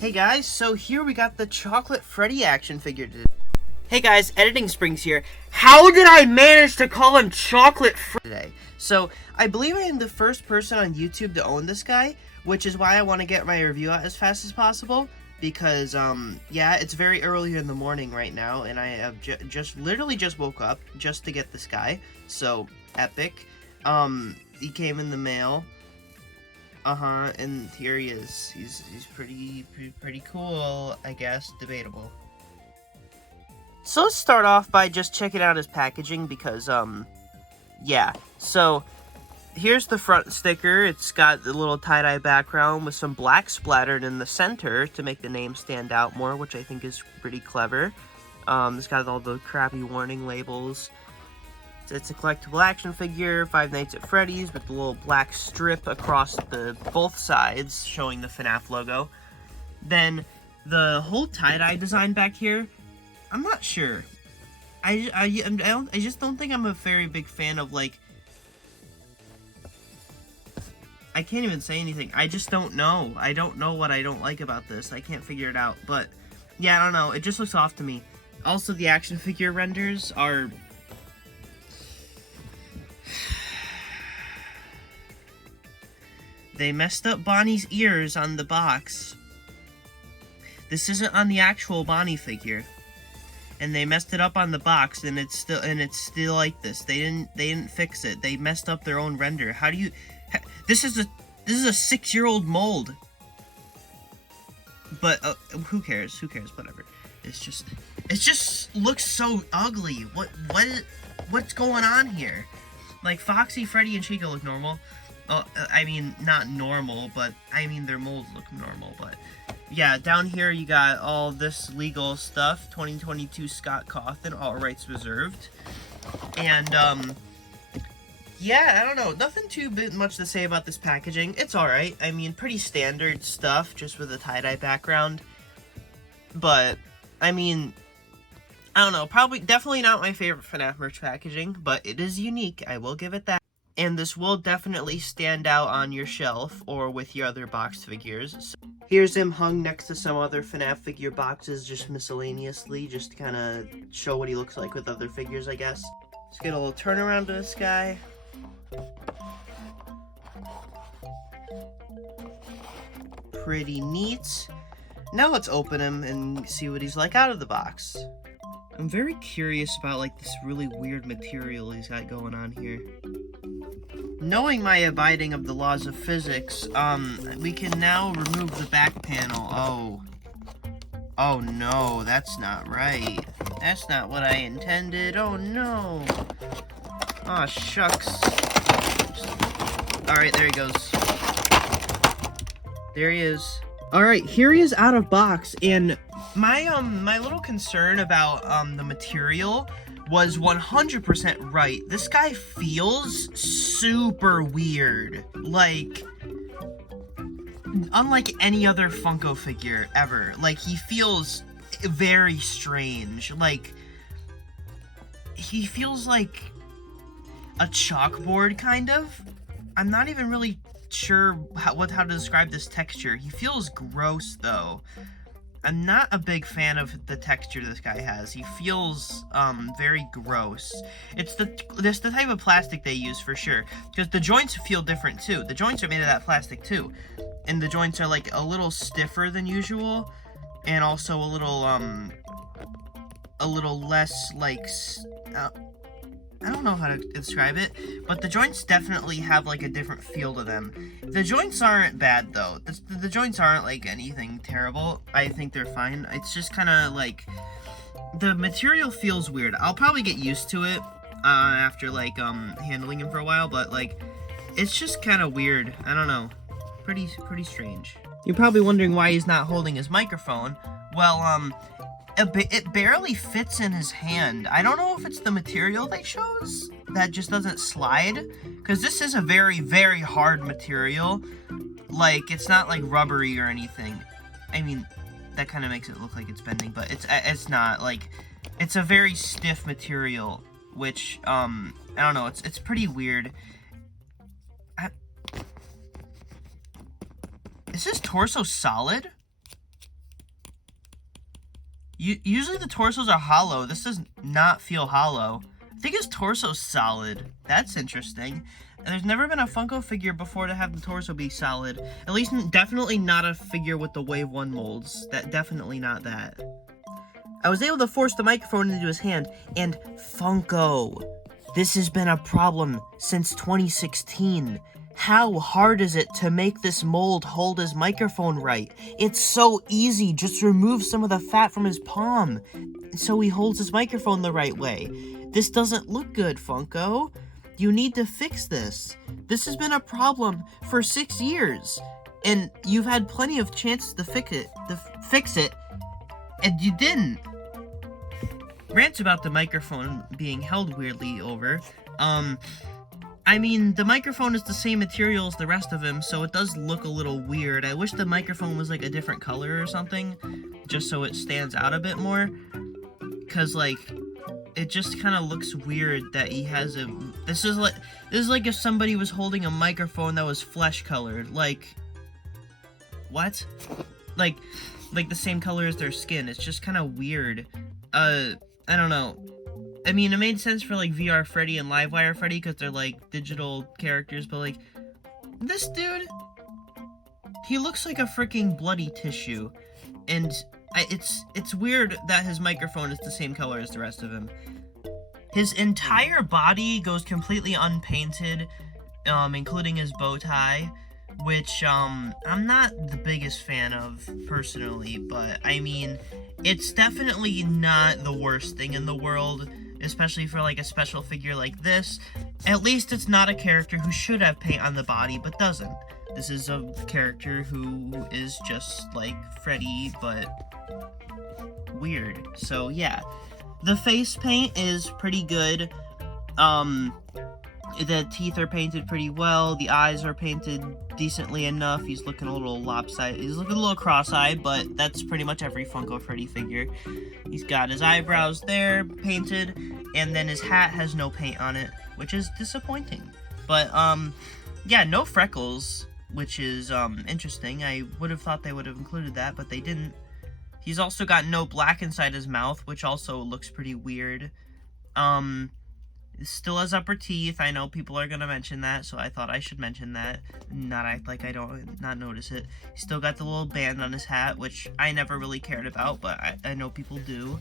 Hey guys, so here we got the chocolate Freddy action figure today. Hey guys, Editing Springs here. How did I manage to call him Chocolate Freddy today? So, I believe I am the first person on YouTube to own this guy, which is why I want to get my review out as fast as possible. Because, yeah, it's very early in the morning right now, and I have literally just woke up just to get this guy. So, epic. He came in the mail. And here he is. He's pretty cool, I guess. Debatable. So let's start off by just checking out his packaging because, yeah. So, here's the front sticker. It's got the little tie-dye background with some black splattered in the center to make the name stand out more, which I think is pretty clever. It's got all the crappy warning labels. It's a collectible action figure, Five Nights at Freddy's, with the little black strip across both sides, showing the FNaF logo. Then, the whole tie-dye design back here, I'm not sure. I just don't think I'm a very big fan of, like... I can't even say anything. I just don't know. I don't know what I don't like about this. I can't figure it out. But, yeah, I don't know. It just looks off to me. Also, the action figure renders are... They messed up Bonnie's ears on the box. This isn't on the actual Bonnie figure. And they messed it up on the box, and it's still like this. They didn't fix it. They messed up their own render. How do you... This is a 6-year-old mold. But who cares? Who cares? Whatever. It just looks so ugly. What's going on here? Like Foxy, Freddy, and Chica look normal. I mean, not normal, but I mean their molds look normal. But yeah, down here you got all this legal stuff. 2022 Scott Cawthon, all rights reserved. And yeah, I don't know. Nothing too much to say about this packaging. It's alright. I mean, pretty standard stuff, just with a tie-dye background. But, I mean, I don't know. Definitely not my favorite FNaF merch packaging, but it is unique. I will give it that. And this will definitely stand out on your shelf or with your other boxed figures. So here's him hung next to some other FNaF figure boxes, just miscellaneously, just to kind of show what he looks like with other figures, I guess. Let's get a little turnaround to this guy. Pretty neat. Now let's open him and see what he's like out of the box. I'm very curious about, like, this really weird material he's got going on here. Knowing my abiding of the laws of physics, we can now remove the back panel. Oh no, that's not right. That's not what I intended. Oh no. Aw, shucks. Alright, there he goes. There he is. Alright, here he is out of box, and my little concern about the material was 100% right. This guy feels super weird. Like, unlike any other Funko figure ever. Like, he feels very strange. Like, he feels like a chalkboard, kind of. I'm not even really sure how to describe this texture. He feels gross, though. I'm not a big fan of the texture this guy has. He feels very gross. It's the type of plastic they use for sure, because the joints feel different too. The joints are made of that plastic too, and the joints are like a little stiffer than usual, and also a little less like I don't know how to describe it, but the joints definitely have, like, a different feel to them. The joints aren't bad, though. The joints aren't, like, anything terrible. I think they're fine. It's just kind of, like, the material feels weird. I'll probably get used to it after, like, handling him for a while, but, like, it's just kind of weird. I don't know. Pretty strange. You're probably wondering why he's not holding his microphone. Well, it barely fits in his hand. I don't know if it's the material they chose that just doesn't slide, because this is a very, very hard material. Like, it's not like rubbery or anything. I mean, that kind of makes it look like it's bending, but it's not. Like, it's a very stiff material, which I don't know. It's pretty weird. Is his torso solid? Usually the torsos are hollow. This does not feel hollow. I think his torso's solid. That's interesting. And there's never been a Funko figure before to have the torso be solid. At least definitely not a figure with the Wave 1 molds. Definitely not that. I was able to force the microphone into his hand, and Funko. This has been a problem since 2016. How hard is it to make this mold hold his microphone right? It's so easy, just remove some of the fat from his palm, so he holds his microphone the right way. This doesn't look good, Funko. You need to fix this. This has been a problem for 6 years, and you've had plenty of chances to fix it, and you didn't. Rants about the microphone being held weirdly over. I mean, the microphone is the same material as the rest of him, so it does look a little weird. I wish the microphone was like a different color or something, just so it stands out a bit more. Cause like, it just kind of looks weird that he has a. This is like if somebody was holding a microphone that was flesh colored. Like, what? Like the same color as their skin. It's just kind of weird. I don't know. I mean, it made sense for, like, VR Freddy and Livewire Freddy, because they're, like, digital characters, but, like, this dude, he looks like a freaking bloody tissue, and it's weird that his microphone is the same color as the rest of him. His entire body goes completely unpainted, including his bow tie, which, I'm not the biggest fan of, personally, but, I mean, it's definitely not the worst thing in the world, especially for, like, a special figure like this. At least it's not a character who should have paint on the body, but doesn't. This is a character who is just like Freddy, but weird. So, yeah. The face paint is pretty good. The teeth are painted pretty well. The eyes are painted decently enough. He's looking a little lopsided. He's looking a little cross-eyed, but that's pretty much every Funko Freddy figure. He's got his eyebrows there, painted, and then his hat has no paint on it, which is disappointing. But, yeah, no freckles, which is, interesting. I would have thought they would have included that, but they didn't. He's also got no black inside his mouth, which also looks pretty weird. Still has upper teeth. I know people are gonna mention that, so I thought I should mention that. Not act like I don't not notice it. He's still got the little band on his hat, which I never really cared about, but I know people do.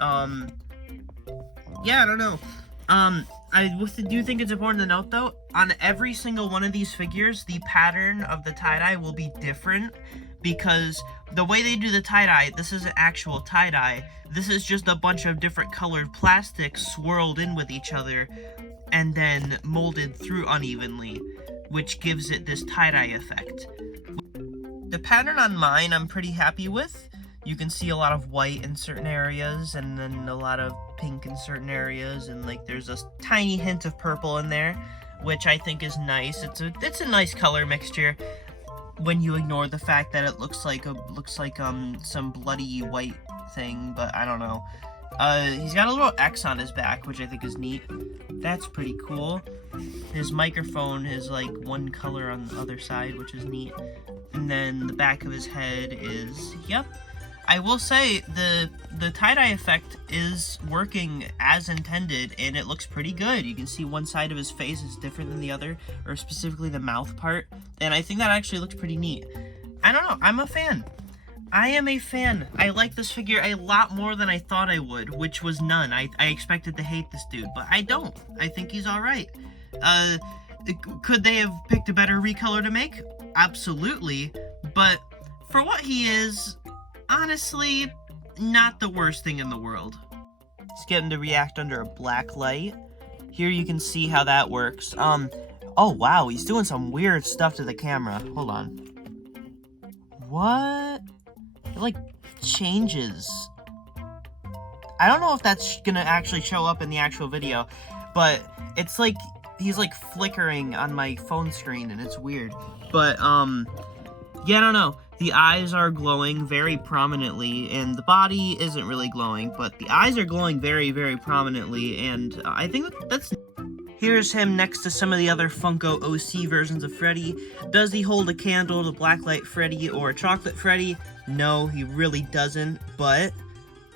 Yeah, I don't know. I do think it's important to note, though, on every single one of these figures, the pattern of the tie-dye will be different, because the way they do the tie-dye, this is an actual tie-dye. This is just a bunch of different colored plastics swirled in with each other and then molded through unevenly, which gives it this tie-dye effect. The pattern on mine I'm pretty happy with. You can see a lot of white in certain areas and then a lot of pink in certain areas, and like there's a tiny hint of purple in there, which I think is nice. It's a nice color mixture when you ignore the fact that it looks like some bloody white thing, but I don't know. He's got a little X on his back, which I think is neat. That's pretty cool. His microphone is like one color on the other side, which is neat. And then the back of his head is, yep. I will say the tie-dye effect is working as intended, and it looks pretty good. You can see one side of his face is different than the other, or specifically the mouth part, and I think that actually looks pretty neat. I don't know, I'm a fan. I am a fan. I like this figure a lot more than I thought I would, which was none. I expected to hate this dude, but I don't. I think he's alright. Could they have picked a better recolor to make? Absolutely. But for what he is, honestly, not the worst thing in the world. He's getting to react under a black light. Here you can see how that works. Oh wow, he's doing some weird stuff to the camera. Hold on. What? It, like, changes. I don't know if that's gonna actually show up in the actual video, but it's like, he's like flickering on my phone screen, and it's weird. But, yeah, I don't know. The eyes are glowing very prominently, and the body isn't really glowing, but the eyes are glowing very, very prominently, and I think that's... Here's him next to some of the other Funko OC versions of Freddy. Does he hold a candle to Blacklight Freddy or a Chocolate Freddy? No, he really doesn't, but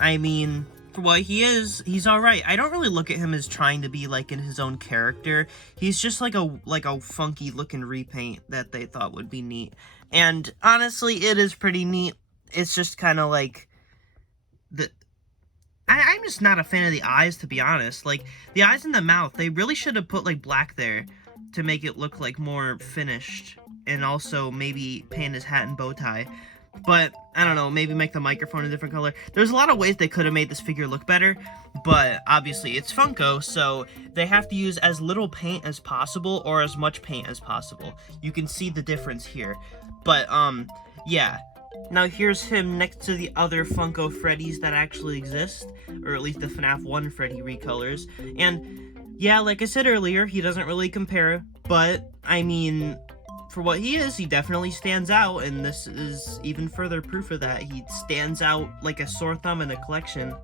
I mean, for what he is, he's alright. I don't really look at him as trying to be, like, in his own character. He's just like a funky-looking repaint that they thought would be neat. And, honestly, it is pretty neat. It's just kind of, like, I'm just not a fan of the eyes, to be honest. Like, the eyes and the mouth, they really should have put, like, black there to make it look, like, more finished. And also, maybe paint his hat and bow tie. But, I don't know, maybe make the microphone a different color. There's a lot of ways they could have made this figure look better, but obviously it's Funko, so they have to use as little paint as possible or as much paint as possible. You can see the difference here. But, yeah. Now here's him next to the other Funko Freddys that actually exist, or at least the FNaF 1 Freddy recolors. And, yeah, like I said earlier, he doesn't really compare, but, I mean, for what he is, he definitely stands out, and this is even further proof of that. He stands out like a sore thumb in a collection.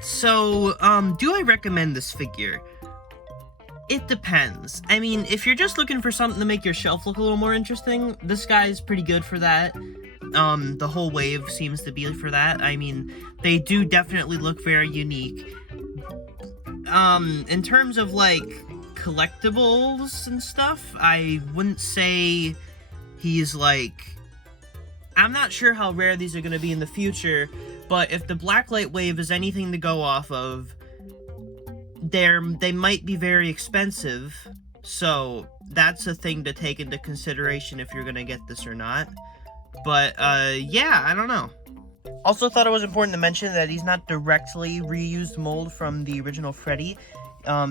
So, do I recommend this figure? It depends. I mean, if you're just looking for something to make your shelf look a little more interesting, this guy's pretty good for that. The whole wave seems to be for that. I mean, they do definitely look very unique. In terms of, like, collectibles and stuff, I wouldn't say he's, like... I'm not sure how rare these are going to be in the future, but if the Blacklight wave is anything to go off of, they might be very expensive, so that's a thing to take into consideration if you're going to get this or not. But, yeah, I don't know. Also thought it was important to mention that he's not directly reused mold from the original Freddy.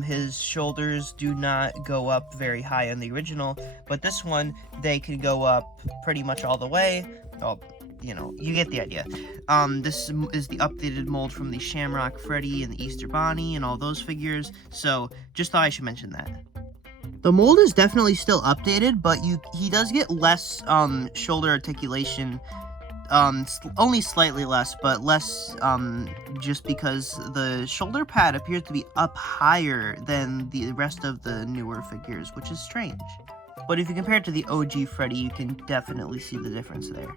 His shoulders do not go up very high on the original, but this one, they can go up pretty much all the way. Well, you know, you get the idea. This is the updated mold from the Shamrock Freddy and the Easter Bonnie and all those figures, so just thought I should mention that. The mold is definitely still updated, but he does get less, shoulder articulation, only slightly less, but less, just because the shoulder pad appears to be up higher than the rest of the newer figures, which is strange. But if you compare it to the OG Freddy, you can definitely see the difference there.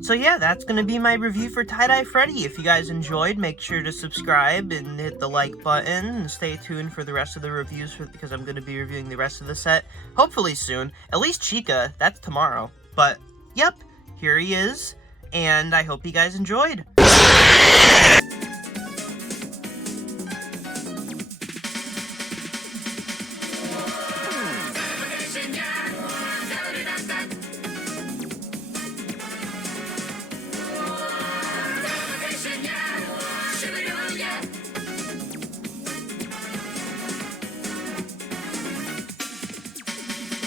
So yeah, that's going to be my review for Tie-Dye Freddy. If you guys enjoyed, make sure to subscribe and hit the like button, and stay tuned for the rest of the reviews, because I'm going to be reviewing the rest of the set, hopefully soon. At least Chica, that's tomorrow. But, yep, here he is, and I hope you guys enjoyed.